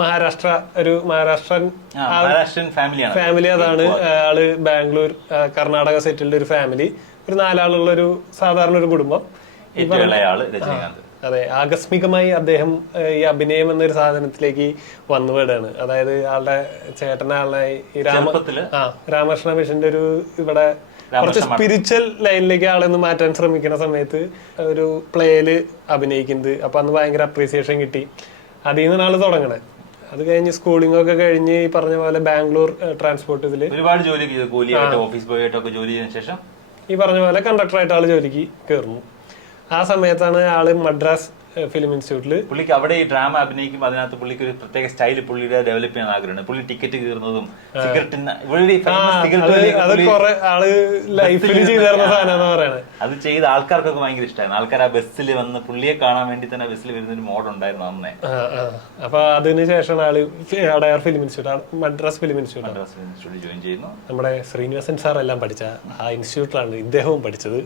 മഹാരാഷ്ട്ര ഒരു മഹാരാഷ്ട്രൻ ഫാമിലി. അതാണ് ആള് ബാംഗ്ലൂർ കർണാടക സെറ്റിൽഡ് ഒരു ഫാമിലി, ഒരു 4 ആളുള്ള ഒരു സാധാരണ ഒരു കുടുംബം. അതെ, ആകസ്മികമായി അദ്ദേഹം ഈ അഭിനയം എന്നൊരു സാധനത്തിലേക്ക് വന്നുപെടാണ്. അതായത് ആളുടെ ചേട്ടനാളുടെ ഈ രാമകൃഷ്ണ മിഷന്റെ ഒരു ഇവിടെ കുറച്ച് സ്പിരിച്വൽ ലൈനിലേക്ക് ആളെന്ന് മാറ്റാൻ ശ്രമിക്കുന്ന സമയത്ത് ഒരു പ്ലേയില് അഭിനയിക്കുന്നത്. അപ്പൊ അന്ന് ഭയങ്കര അപ്രീസിയേഷൻ കിട്ടി. അതിൽ നിന്നാണ് ആള് തുടങ്ങണേ. അത് കഴിഞ്ഞ് സ്കൂളിംഗ് ഒക്കെ കഴിഞ്ഞ് ഈ പറഞ്ഞ പോലെ ബാംഗ്ലൂർ ട്രാൻസ്പോർട്ട് ഇതില് ഒരുപാട് ജോലി ഓഫീസ് ബോയ് ആയിട്ടൊക്കെ ജോലി ചെയ്തതിനു ശേഷം ഈ പറഞ്ഞ പോലെ കണ്ടക്ടറായിട്ട് ആള് ജോലിക്ക് കയറുന്നു. ആ സമയത്താണ് ആള് മദ്രാസ് ഫിലിം ഇൻസ്റ്റിറ്റ്യൂട്ടില് പുള്ളിക്ക് അവിടെ ഈ ഡ്രാമ അഭിനയിക്കുമ്പോൾ അതിനകത്ത് പുള്ളിക്ക് ഒരു പ്രത്യേക സ്റ്റൈൽ പുള്ളിയുടെ ഡെവലപ്പ് ചെയ്യാൻ ആഗ്രഹമുണ്ട്. പുള്ളി ടിക്കറ്റ് കീറുന്നതും അത് കുറെ ആള് ലൈഫിൽ ചെയ്തിരുന്ന സാധനം പറയണത്. അത് ചെയ്ത ആൾക്കാർക്കൊക്കെ ഭയങ്കര ഇഷ്ടമായിരുന്നു. ആൾക്കാർ ആ ബസ്സിൽ വന്ന് പുള്ളിയെ കാണാൻ വേണ്ടി തന്നെ ബസ്സിൽ വരുന്ന ഒരു മോഡ് ഉണ്ടായിരുന്നു അന്നേ. അപ്പൊ അതിനുശേഷം ആള് Adyar film institute, Madras film institute join ചെയ്യുന്നു. നമ്മുടെ ശ്രീനിവാസൻ സാർ എല്ലാം പഠിച്ച ആ ഇൻസ്റ്റിറ്റ്യൂട്ടിലാണ് ഇദ്ദേഹവും പഠിച്ചത്.